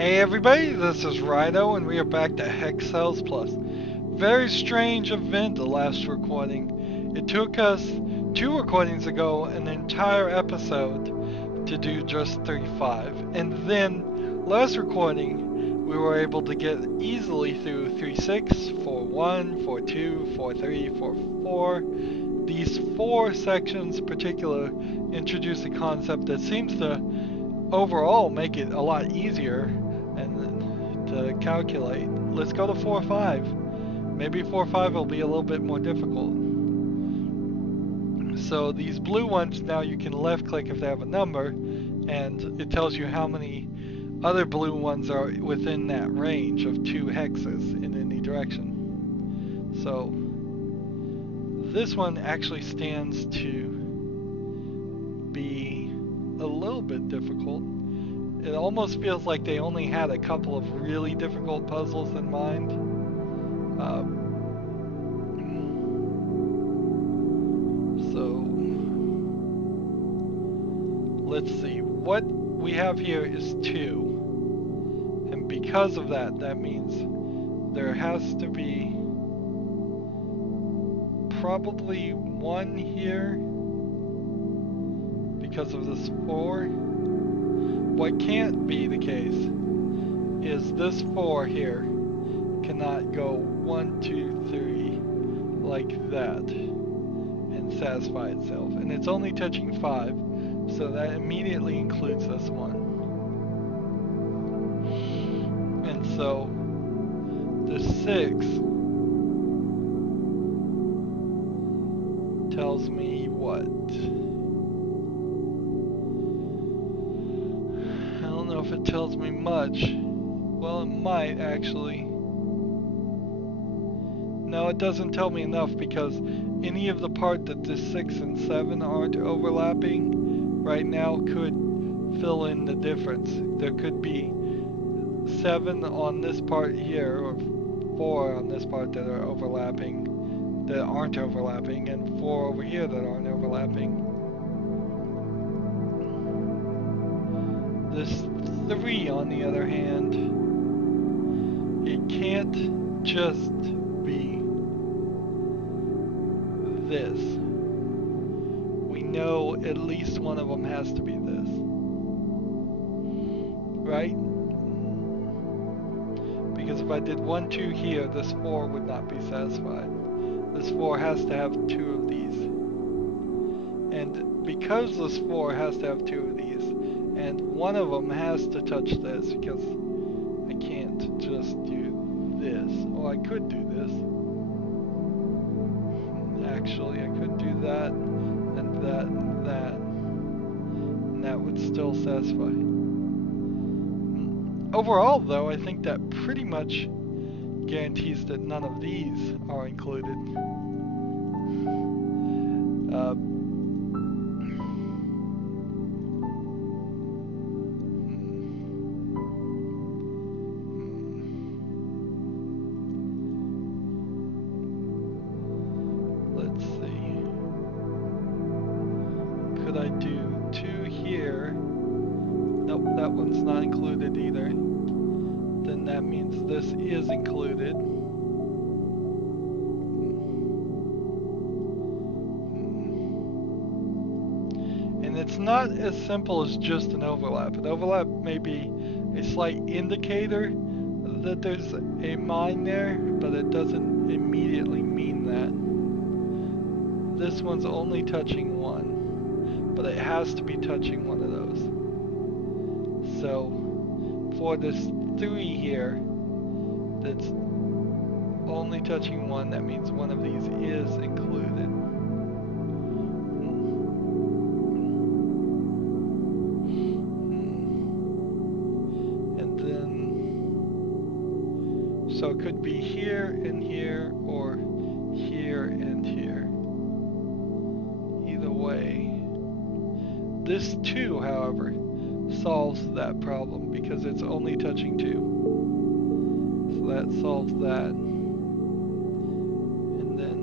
Hey everybody, this is Rydo and we are back to Hexcells Plus. Very strange event the last recording. It took us 2 recordings ago an entire episode to do just 35. And then last recording we were able to get easily through 3.6, 4.1, 4.2, 4.3, 4.4. These 4 sections in particular introduce a concept that seems to overall make it a lot easier and to calculate. Let's go to 4.5. Maybe 4.5 will be a little bit more difficult. So these blue ones, now you can left click if they have a number, and it tells you how many other blue ones are within that range of 2 hexes in any direction. So this one actually stands to be a little bit difficult. It almost feels like they only had a couple of really difficult puzzles in mind. So let's see. What we have here is 2. And because of that, that means there has to be probably 1 here because of this 4. What can't be the case is this 4 here cannot go 1, 2, 3 like that and satisfy itself. And it's only touching 5, so that immediately includes this one. And so the 6 tells me what? If it tells me much. Well, it might actually. No, it doesn't tell me enough because any of the part that the 6 and 7 aren't overlapping right now could fill in the difference. There could be 7 on this part here or 4 on this part that are overlapping, that aren't overlapping, and 4 over here that aren't overlapping. This 3, on the other hand, it can't just be this. We know at least one of them has to be this. Right? Because if I did 1, 2 here, this 4 would not be satisfied. This 4 has to have 2 of these. And because this 4 has to have 2 of these, and one of them has to touch this, because I can't just do this. Well, I could do this. Actually, I could do that, and that, and that. And that would still satisfy. Overall, though, I think that pretty much guarantees that none of these are included. Could I do 2 here? Nope, that one's not included either. Then that means this is included. And it's not as simple as just an overlap. An overlap may be a slight indicator that there's a mine there, but it doesn't immediately mean that. This one's only touching 1, but it has to be touching one of those. So for this 3 here that's only touching 1, that means one of these is included. And then, so it could be here and here, or here and here. Either way. This 2, however, solves that problem because it's only touching 2. So that solves that. And then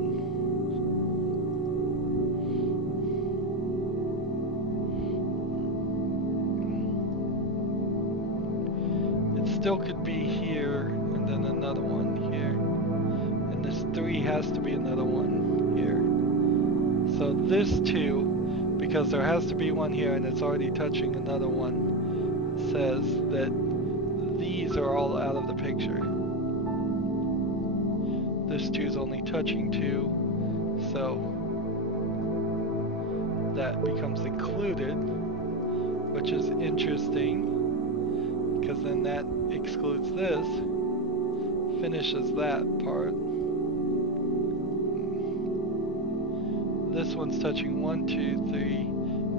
still could be here, and then another one here. And this 3 has to be another one here. So this 2, because there has to be one here and it's already touching another one, says that these are all out of the picture. This 2 is only touching 2, so that becomes included, which is interesting, because then that excludes this, finishes that part. This one's touching 1, 2, 3,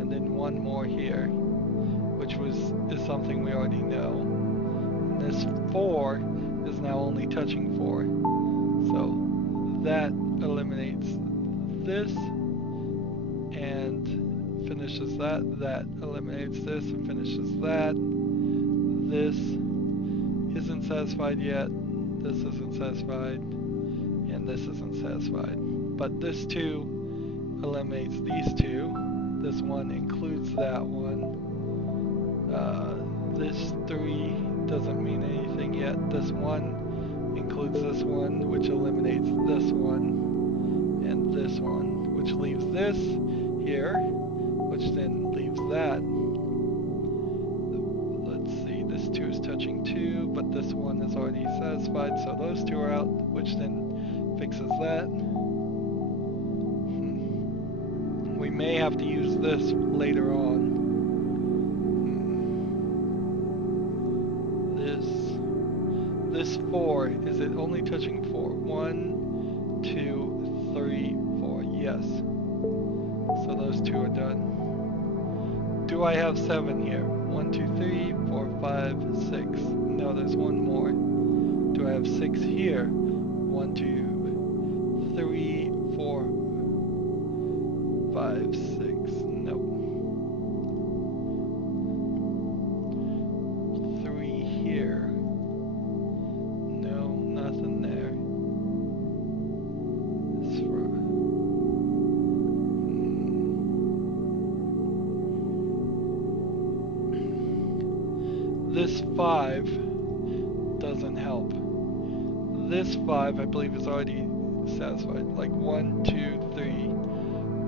and then one more here, which is something we already know. And this 4 is now only touching 4, so that eliminates this and finishes that. That eliminates this and finishes that. This isn't satisfied yet. This isn't satisfied, and this isn't satisfied. But this 2 eliminates these 2. This 1 includes that one. This 3 doesn't mean anything yet. This 1 includes this 1, which eliminates this 1, and this 1, which leaves this here, which then leaves that. Let's see, this 2 is touching 2, but this 1 is already satisfied, so those 2 are out, which then fixes that. We may have to use this later on. This 4, is it only touching 4? 1, 2, 3, 4, yes. So those 2 are done. Do I have 7 here? 1, 2, 3, 4, 5, 6. No, there's one more. Do I have 6 here? 1, 2, 3, 4, 5, 6. Nope. 3 here. No, nothing there. It's for this 5 doesn't help. This 5, I believe, is already satisfied. Like 1, 2, 3,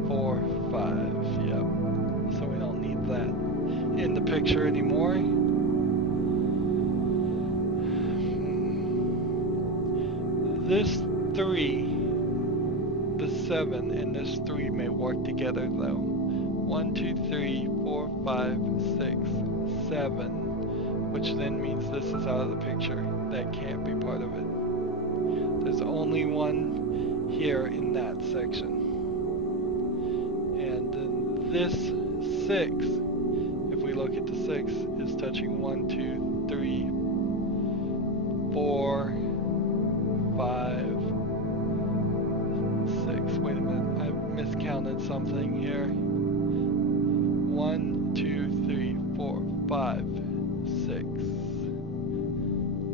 4, 5. Yep. So we don't need that in the picture anymore. This 3, the 7, and this 3 may work together though. 1, 2, 3, 4, 5, 6, 7. Which then means this is out of the picture. That can't be part of it. There's only one here in that section. And then this 6, if we look at the 6, is touching 1, 2, 3, 4, 5, 6. Wait a minute, I've miscounted something here. 1, 2, 3, 4, 5. 6.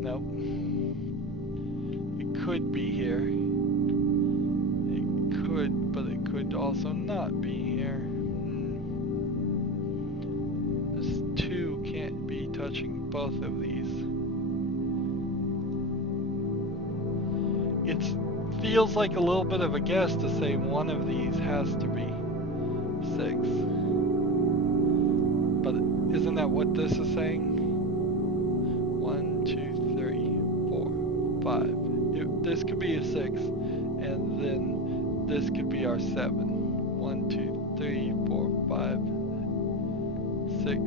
Nope. It could be here. It could, but it could also not be here. This 2 can't be touching both of these. It feels like a little bit of a guess to say one of these has to be 6. But isn't that what this is saying? 1, 2, 3, 4, 5. This could be a 6, and then this could be our 7. 1, 2, 3, 4, 5, 6,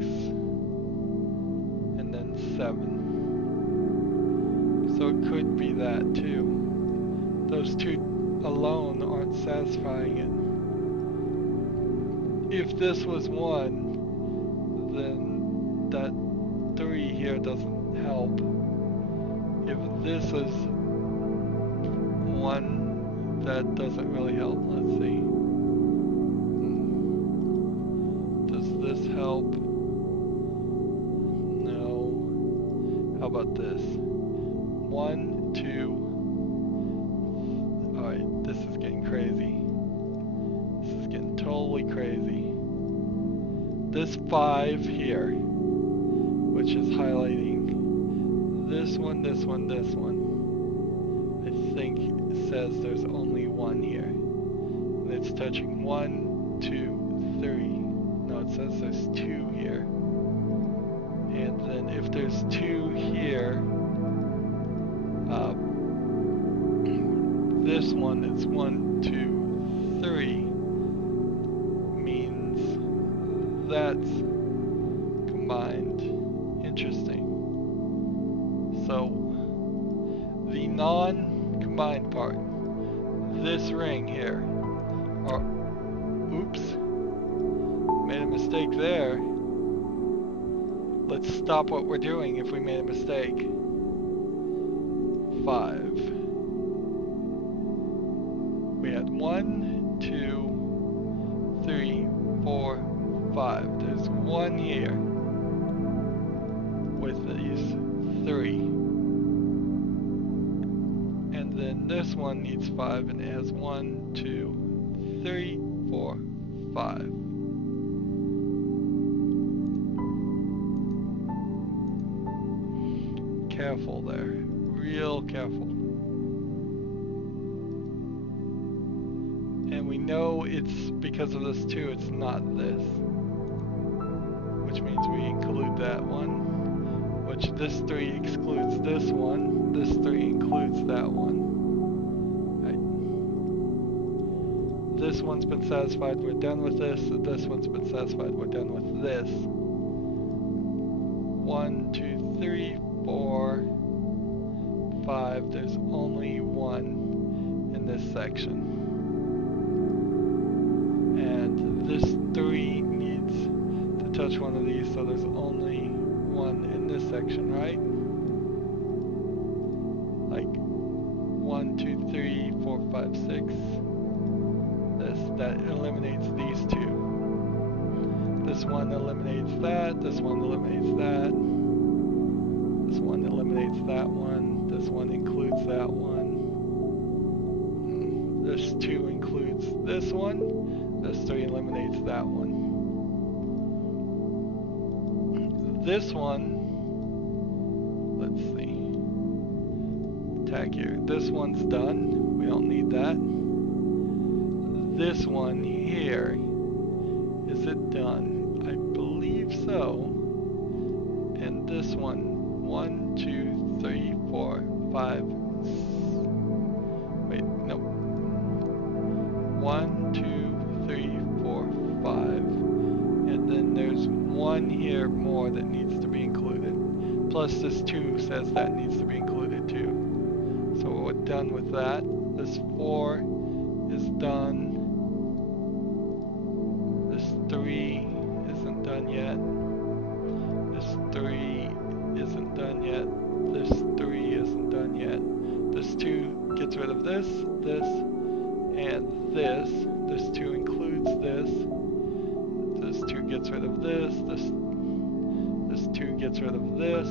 and then 7. So it could be that too. Those 2 alone aren't satisfying it. If this was 1, then that 3 here doesn't help. If this is 1, that doesn't really help. Let's see. Does this help? No. How about this? 1, 2. Alright, this is getting crazy. This is getting totally crazy. This 5 here, which is highlighting this one, this one, this one. I think it says there's only one here. And it's touching 1, 2, 3. No, it says there's 2 here. And then if there's 2 here, this one is 1, 2, 3. Means that's combined. Interesting. So the non-combined part, this ring here, or oops, made a mistake there. Let's stop what we're doing if we made a mistake. 5. We had 1, 2, 3, 4, 5. There's 1 here with these 3. And then this one needs 5 and it has 1, 2, 3, 4, 5. Careful there, real careful. And we know it's because of this too, it's not this. Which means we include that one. Which this 3 excludes this one. This 3 includes that one. Right. This one's been satisfied, we're done with this. This one's been satisfied, we're done with this. 1, 2, 3, 4, 5. There's only 1 in this section. And this 3 needs to touch one of these, so there's only 1 in this section, right? Like 1, 2, 3, 4, 5, 6. That eliminates these 2. This one eliminates that. This one eliminates that. This one eliminates that one. This one includes that one. This 2 includes this one. This 3 eliminates that one. This one, let's see. Tag here. This one's done. We don't need that. This one here, is it done? I believe so. And this one, 1, 2, 3, 4, 5. Wait, nope. 1, 2, 3, 4, 5. And then there's 1 here more that needs to be included. Plus this 2 says that needs to be included too. So we're done with that. This 4 is done. This 3 isn't done yet. This 3 isn't done yet. This 3 isn't done yet. This 2 gets rid of this, and this. This 2 includes this. This 2 gets rid of this. This 2 gets rid of this.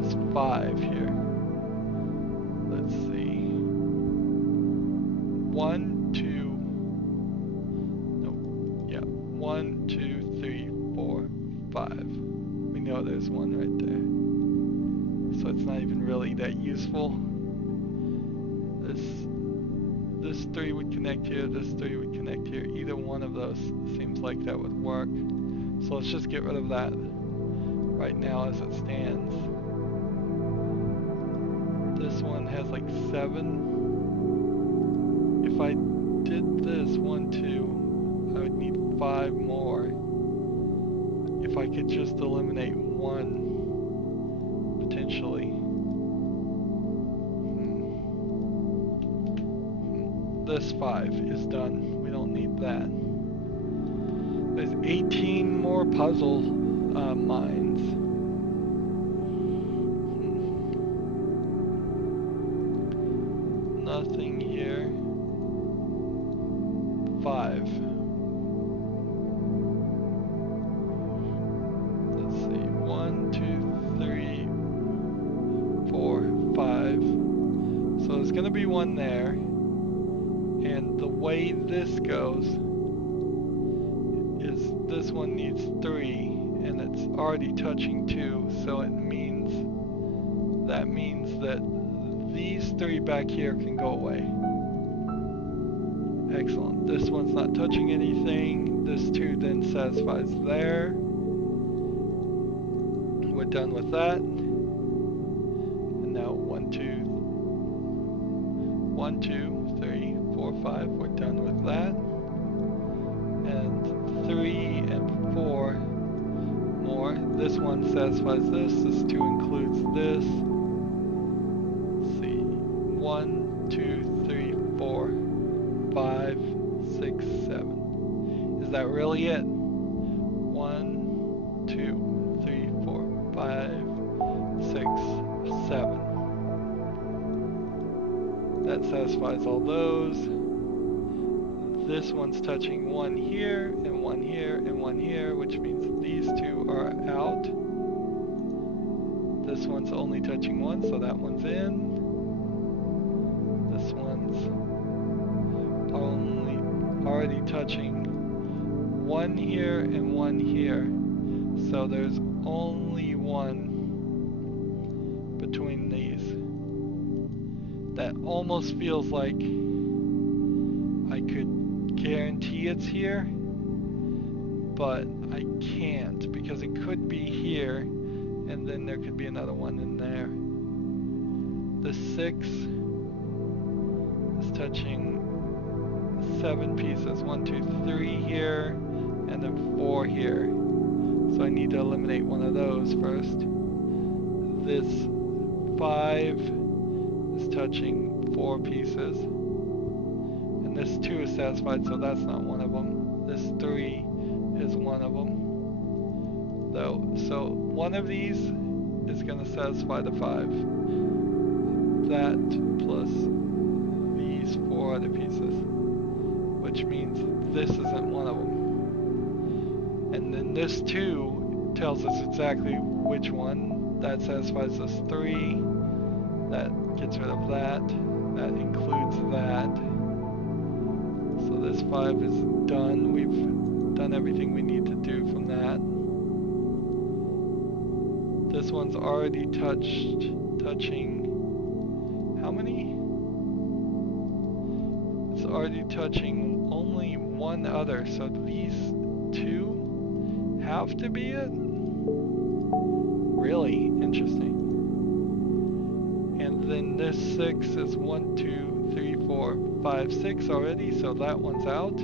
This 5 here. Let's see. 1, 2. No. Yeah. 1, 2, 3, 4, 5. We know there's 1 right there. So it's not even really that useful. This 3 would connect here, this 3 would connect here. Either one of those seems like that would work. So let's just get rid of that right now as it stands. This one has like 7. If I did this 1, 2, I would need 5 more. If I could just eliminate 1, potentially. This 5 is done. We don't need that. There's 18 more puzzle mines. Nothing here. 5. Let's see. 1, 2, 3, 4, 5. So there's going to be 1 there. And the way this goes is this one needs 3 and it's already touching 2, so that means that these 3 back here can go away. Excellent. This one's not touching anything. This 2 then satisfies there. We're done with that. And now 1, 2, 3, 4, 5. We're done with that. And 3 and 4 more. This one satisfies this. This 2 includes this. Let's see. 1, 2, 3, 4, 5, 6, 7. Is that really it? 1, 2, 3, 4, 5, 6, 7. That satisfies all those. This one's touching 1 here, and 1 here, and 1 here, which means these 2 are out. This one's only touching 1, so that one's in. This one's already touching 1 here and 1 here. So there's only 1 between these. That almost feels like I could guarantee it's here, but I can't, because it could be here and then there could be another one in there. The 6 is touching 7 pieces. 1, 2, 3 here, and then 4 here. So I need to eliminate one of those first. This 5 is touching 4 pieces. And this 2 is satisfied, so that's not one of them. This 3 is one of them. Though, so one of these is going to satisfy the 5. That plus these 4 other pieces. Which means this isn't one of them. And then this 2 tells us exactly which one. That satisfies this 3. That gets rid of that. That includes that. So this 5 is done. We've done everything we need to do from that. This one's already touching how many? It's already touching only one other, so these 2 have to be it? Really interesting. And then this 6 is 1, 2, 3, 4, 5, 6 already, so that one's out.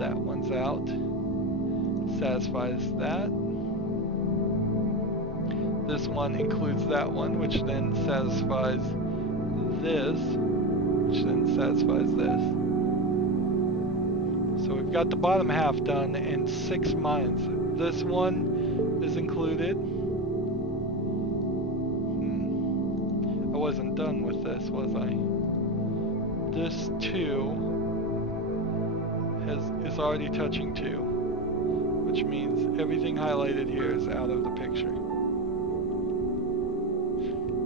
That one's out. Satisfies that. This one includes that one, which then satisfies this, which then satisfies this. So we've got the bottom half done and 6 mines. This one is included. I wasn't done with this, was I? This 2 is already touching 2, which means everything highlighted here is out of the picture.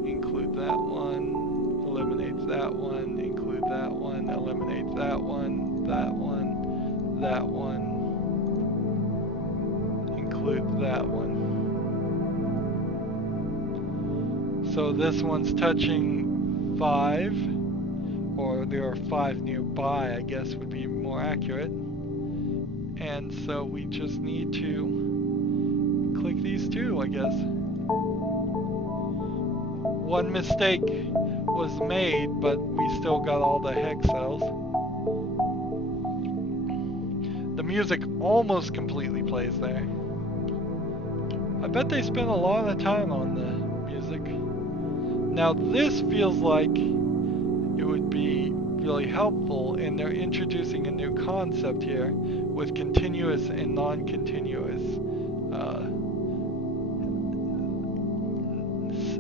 Include that one, eliminate that one, include that one, eliminate that one, that one, that one, include that one. So this one's touching 5, or there are 5 nearby, I guess would be more accurate. And so we just need to click these 2, I guess. One mistake was made, but we still got all the hex cells. The music almost completely plays there. I bet they spent a lot of time on the music. Now this feels like it would be really helpful, and they're introducing a new concept here with continuous and non-continuous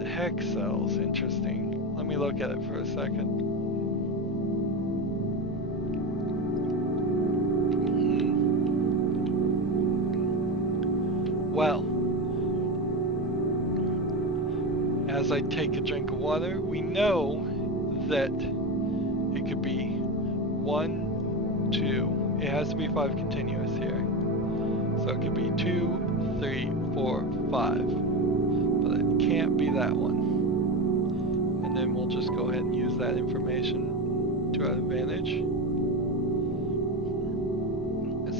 hex cells. Interesting. Let me look at it for a second. Well, as I take a drink of water, we know that it could be 1, 2. It has to be 5 continuous here. So it could be 2, 3, 4, 5. But it can't be that one. And then we'll just go ahead and use that information to our advantage.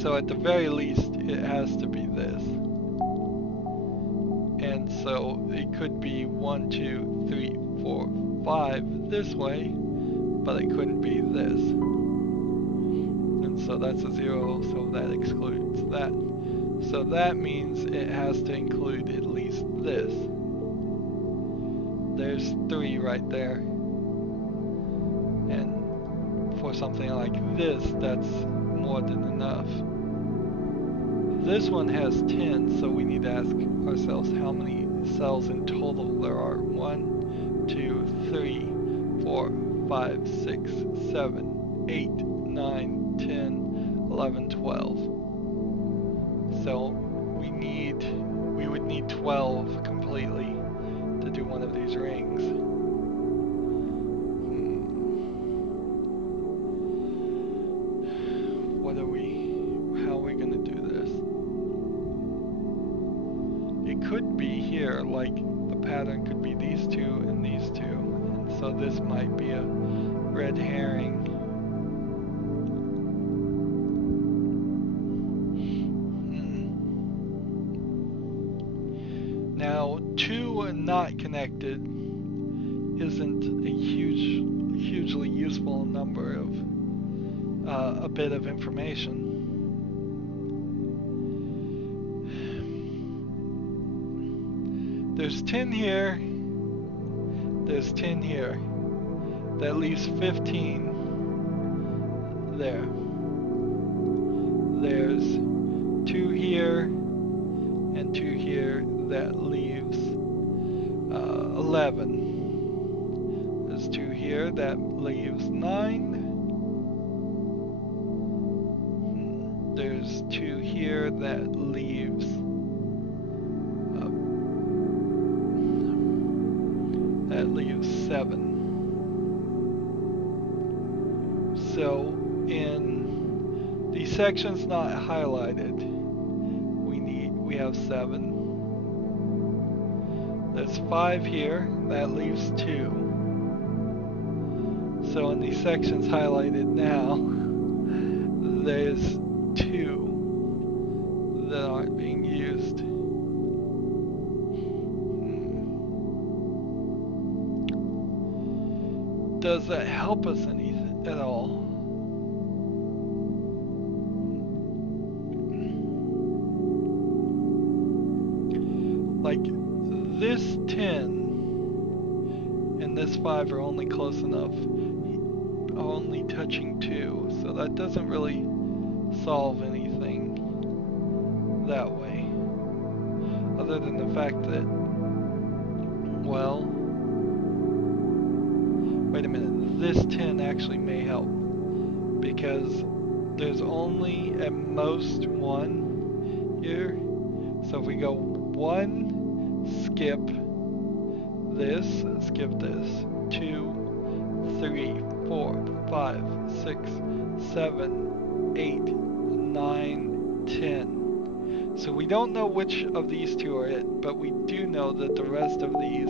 So at the very least, it has to be this. And so it could be 1, 2, 3, 4, 5 this way, but it couldn't be this. And so that's a 0, so that excludes that. So that means it has to include at least this. There's 3 right there. And for something like this, that's more than enough. This one has 10, so we need to ask ourselves how many cells in total there are. 1, 2, 3, 4, 5, 6, 7, 8, 9, 10, 11, 12. So we would need 12 completely to do one of these rings. How are we going to do this? It could be here, like the pattern could be these two and these two, and so this might be a red herring. Now, 2 and not connected isn't a hugely useful number of a bit of information. There's 10 here, there's 10 here. That leaves 15 there. There's 2 here and 2 here. That leaves 11. There's 2 here. That leaves 9. There's 2 here. That leaves 7. So in the sections not highlighted, we have 7. There's 5 here, that leaves 2. So in these sections highlighted now, there's 2 that aren't being used. Does that help us anything at all? Like this 10 and this 5 are only close enough, only touching 2, so that doesn't really solve anything that way, other than the fact that, well, wait a minute, this 10 actually may help, because there's only at most 1 here. So if we go 1, skip this, 2, 3, 4, 5, 6, 7, 8, 9, 10. So we don't know which of these 2 are it, but we do know that the rest of these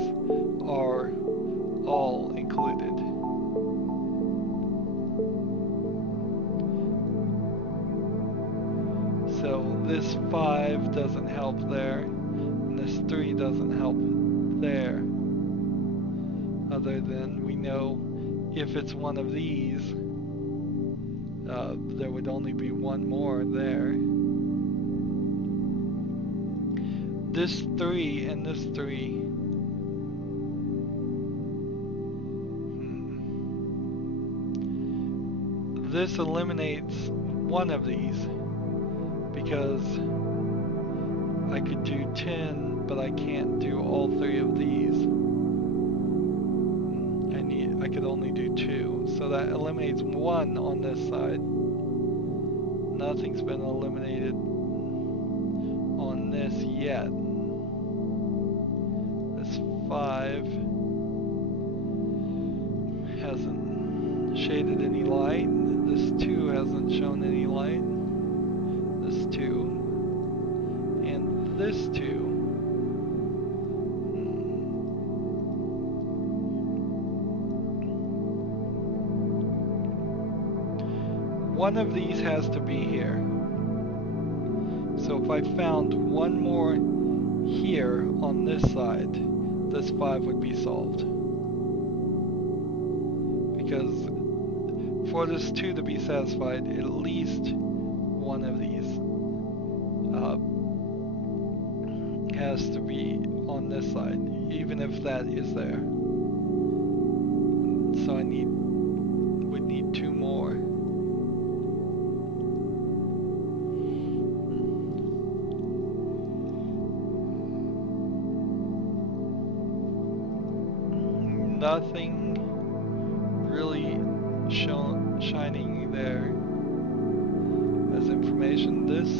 are all included. So this 5 doesn't help there, and this 3 doesn't help there, other than we know if it's one of these, there would only be 1 more there. This 3 and this 3. This eliminates one of these, because I could do 10, but I can't do all 3 of these. I could only do 2, so that eliminates 1 on this side. Nothing's been eliminated on this yet. This 5 hasn't shaded any light. This 2 hasn't shown any light. This 2. And this 2? One of these has to be here. So if I found one more here on this side, this 5 would be solved. Because for this 2 to be satisfied, at least one of these has to be on this side, even if that is there. So I would need 2 more. Nothing really shining there as information. This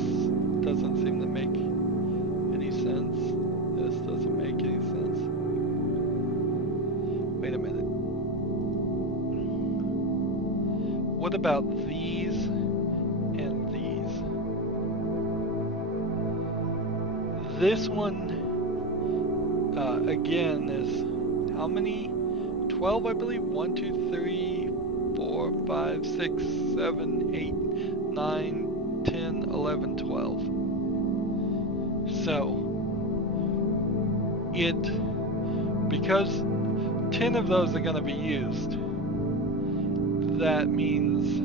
doesn't seem to make any sense. This doesn't make any sense. Wait a minute. What about these and these? This one, again, is how many? 12, I believe. 1, 2, 3, 4, 5, 6, 7, 8, 9, 10, 11, 12. So, because 10 of those are going to be used, that means,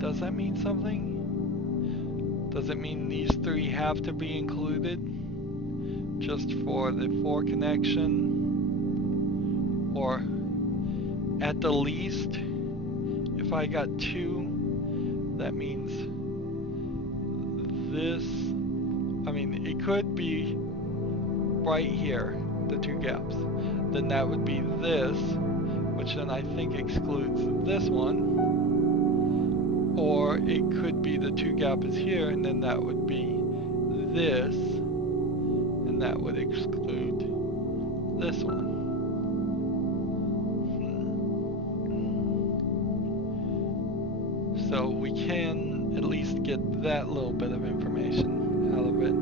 does that mean something? Does it mean these 3 have to be included just for the 4 connection? Or at the least, if I got 2, that means this, I mean, it could be right here, the 2 gaps. Then that would be this, which then I think excludes this one. Or it could be the 2 gap is here, and then that would be this, and that would exclude this one. So we can at least get that little bit of information out of it.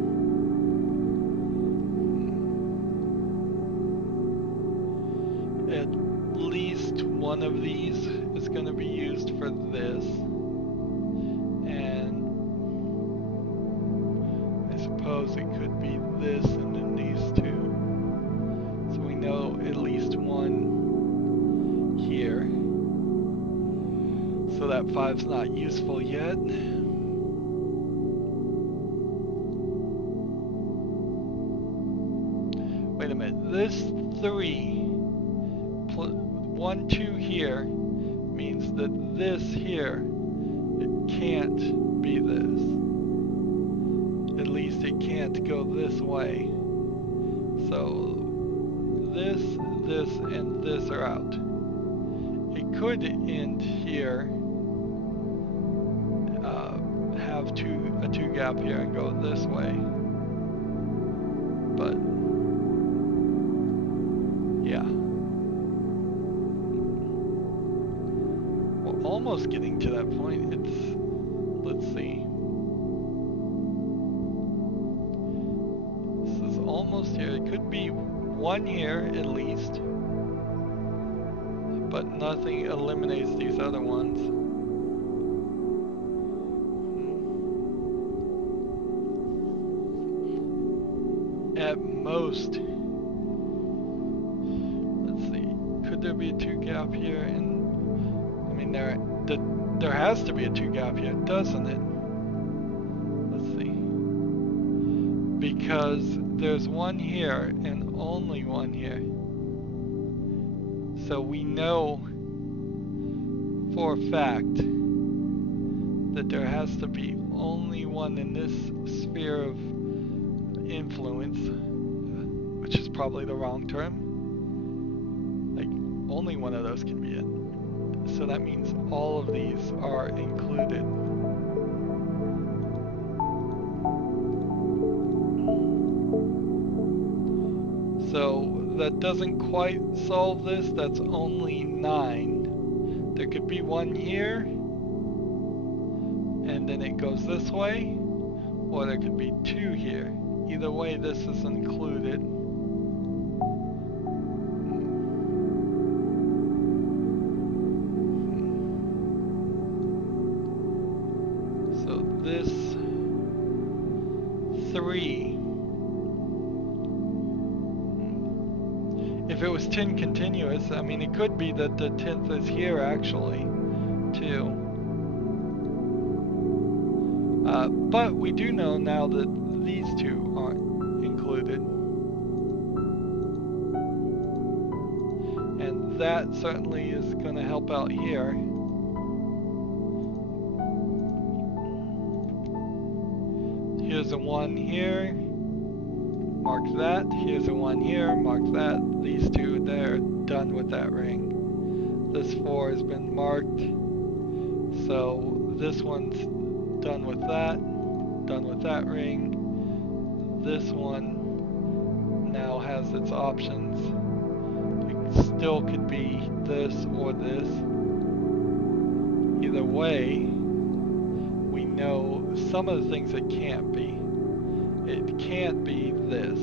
At least one of these is going to be used for this. And I suppose it could be this and then these 2. So we know at least one here. So that 5's not useful yet. Wait a minute. This 3 plus 1, 2 here means that this here, it can't be this. At least it can't go this way. So this, and this are out. It could end here. Have a 2 gap here and go this way, but yeah, we're almost getting to that point. Let's see, this is almost here. It could be 1 here at least, but nothing eliminates these other ones. At most, let's see, could there be a 2 gap here? And I mean, there has to be a 2 gap here, doesn't it? Let's see, because there's 1 here and only 1 here. So we know for a fact that there has to be only 1 in this sphere of influence, which is probably the wrong term. Like, only 1 of those can be it. So that means all of these are included. So that doesn't quite solve this. That's only 9. There could be 1 here, and then it goes this way, or there could be 2 here. Either way, this is included. So this 3. If it was 10 continuous, I mean, it could be that the 10th is here actually, too. But we do know now that these two aren't included. And that certainly is going to help out here. Here's a 1 here. Mark that. Here's a 1 here. Mark that. These two there, done with that ring. This 4 has been marked. So this one's done with that. Done with that ring. This one now has its options. It still could be this or this. Either way, we know some of the things it can't be. It can't be this.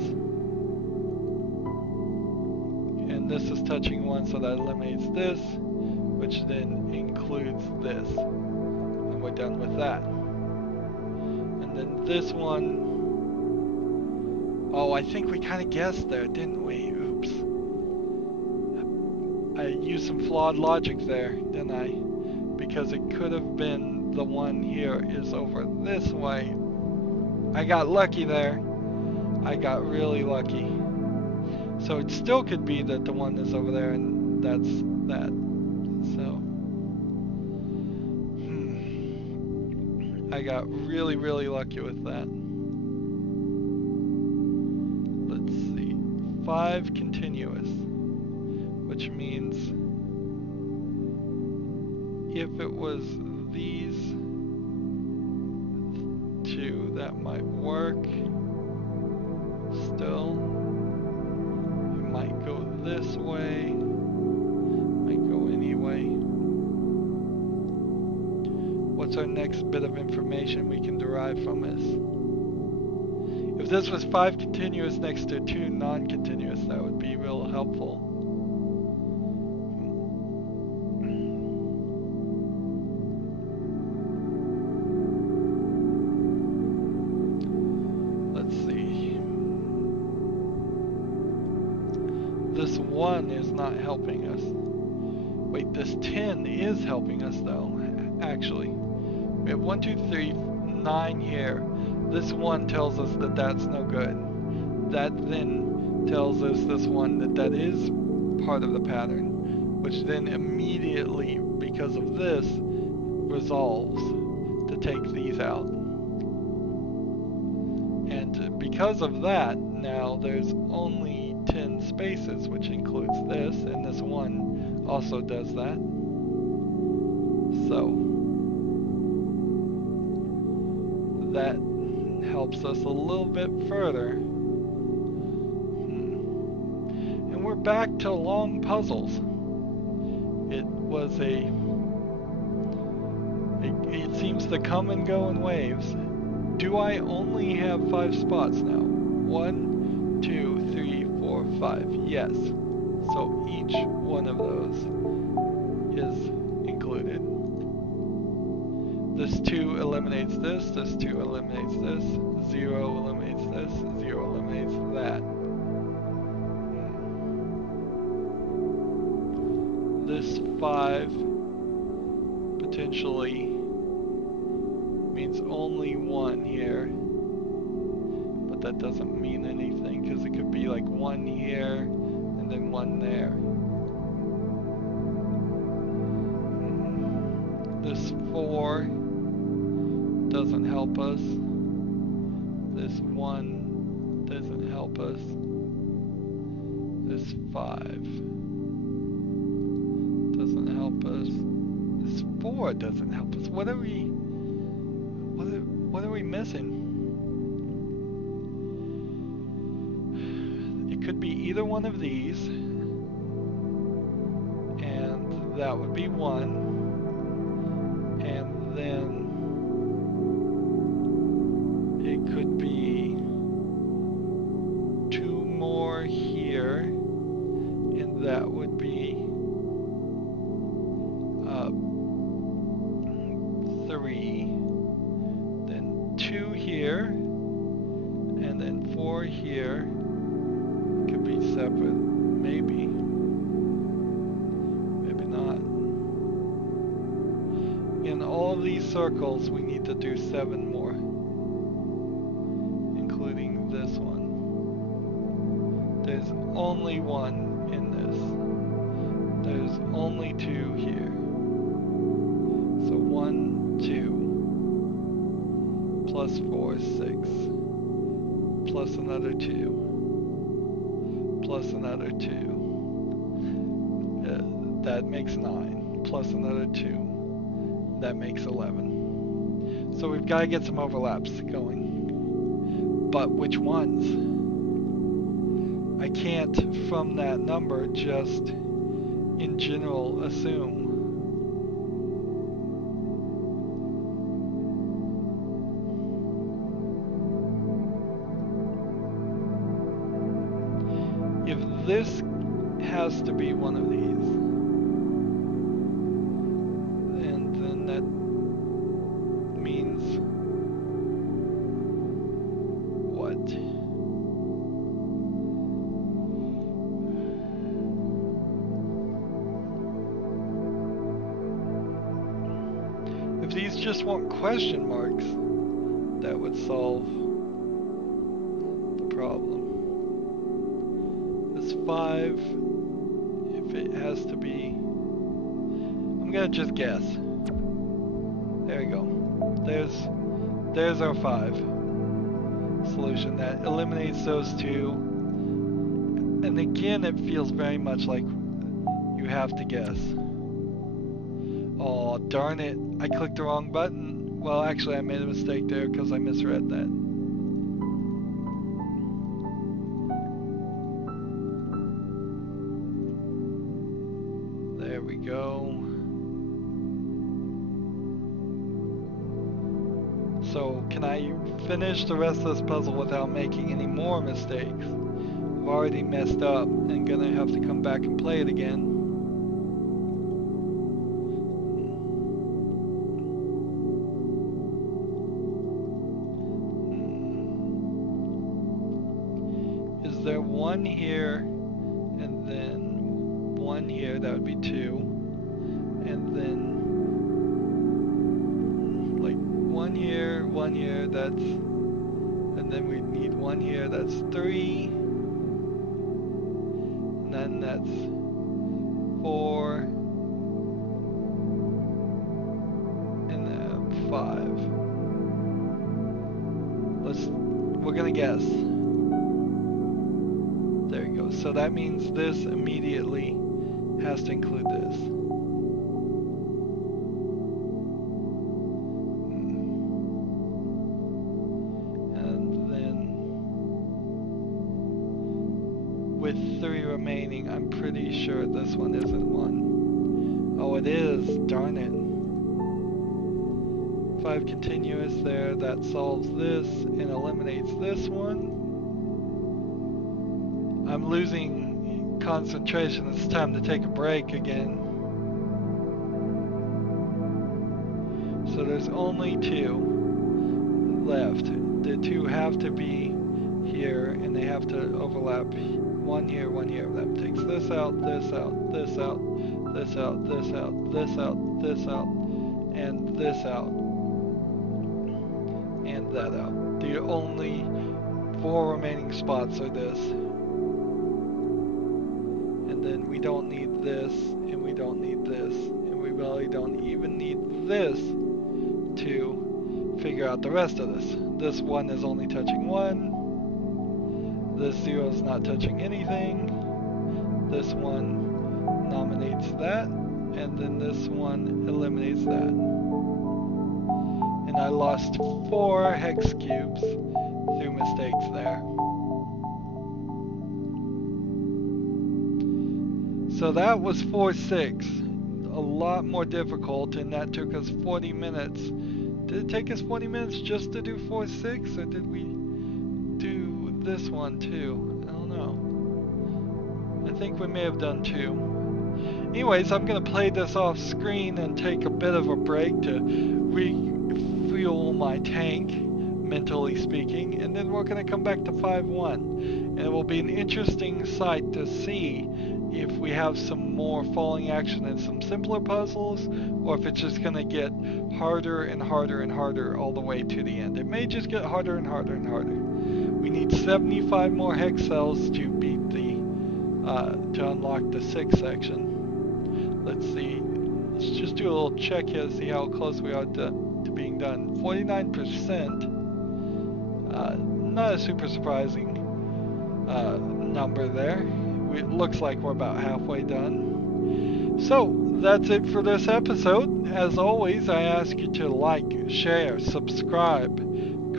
And this is touching 1, so that eliminates this, which then includes this. And we're done with that. And then this one, oh, I think we kind of guessed there, didn't we? Oops. I used some flawed logic there, didn't I? Because it could have been the one here is over this way. I got lucky there. I got really lucky. So it still could be that the one is over there and that's that. So, I got really, really lucky with that. Let's see. 5 continuous, which means if it was these 2, that might work. Still, it might go this way, might go any way. What's our next bit of information we can derive from this? If this was 5 continuous next to 2 non-continuous, that would be real helpful. This 1 is not helping us. Wait, this 10 is helping us though, actually. We have 1, 2, 3, 9 here. This 1 tells us that that's no good. That then tells us this 1 that that is part of the pattern, which then immediately, because of this, resolves to take these out. And because of that, now there's only 10 spaces, which includes this, and this 1 also does that. So that helps us a little bit further. And we're back to long puzzles. It was it seems to come and go in waves. Do I only have 5 spots now? 1, 2, 3, 4, 5. Yes. So each one of those is included. This 2 eliminates this, this 2 eliminates this, 0 eliminates this, 0 eliminates that. This 5 potentially means only 1 here, but that doesn't mean anything because it could be like 1 here and then 1 there. This 4 doesn't help us. This 1 doesn't help us. This 5 doesn't help us. This 4 doesn't help us. What are we missing? It could be either one of these, and that would be 1, and then it could be more here, and that would be 3. Then 2 here, and then 4 here. Could be separate, maybe. Maybe not. In all of these circles, we need to do 7 more, including this one. There's only 1 in this. There's only 2 here. So 1, 2, plus 4, 6, plus another 2, plus another 2. That makes 9, plus another 2. That makes 11. So we've got to get some overlaps going. But which ones? I can't, from that number, just in general assume. If this has to be one of these, and then that means what? If these just weren't question marks, that would solve the problem. This 5, if it has to be, I'm gonna just guess. There we go. There's our 5 solution that eliminates those 2. And again, it feels very much like you have to guess. Oh, darn it. I clicked the wrong button. Well, actually, I made a mistake there because I misread that. There we go. So, can I finish the rest of this puzzle without making any more mistakes? I've already messed up and gonna have to come back and play it again. Is there 1 here, and then 1 here? That would be 2. And then 1 here, that's, and then we need 1 here, that's 3, and then that's 4, and then 5. We're gonna guess. There we go. So that means this immediately has to include this. With 3 remaining, I'm pretty sure this one isn't 1. Oh, it is. Darn it. 5 continuous there. That solves this and eliminates this one. I'm losing concentration. It's time to take a break again. So there's only 2 left. The 2 have to be here, and they have to overlap. 1 here, 1 here. That takes this out, this out, this out, this out, this out, this out, this out, and this out, and that out. The only 4 remaining spots are this. And then we don't need this, and we don't need this, and we really don't even need this to figure out the rest of this. This 1 is only touching 1. This 0 is not touching anything. This 1 nominates that, and then this 1 eliminates that. And I lost 4 hex cubes through mistakes there. So that was 4-6. A lot more difficult, and that took us 40 minutes. Did it take us 40 minutes just to do 4-6, or did we do this one too? I don't know. think we may have done 2. Anyways, I'm going to play this off screen and take a bit of a break to refuel my tank, mentally speaking, and then we're going to come back to 5-1. And it will be an interesting sight to see if we have some more falling action and some simpler puzzles, or if it's just going to get harder and harder and harder all the way to the end. It may just get harder and harder and harder. We need 75 more hex cells to beat the to unlock the 6th section. Let's see. Let's just do a little check here to see how close we are to being done. 49%. Not a super surprising number there. It looks like we're about halfway done. So that's it for this episode. As always, I ask you to like, share, subscribe,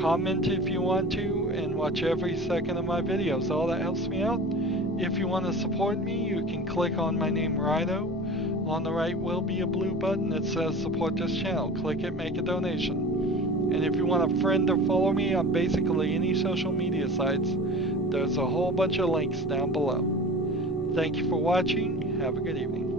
comment if you want to, and watch every second of my videos. All that helps me out. If you want to support me, you can click on my name, Rydo. On the right will be a blue button that says support this channel. Click it, make a donation. And if you want a friend or follow me on basically any social media sites, there's a whole bunch of links down below. Thank you for watching. Have a good evening.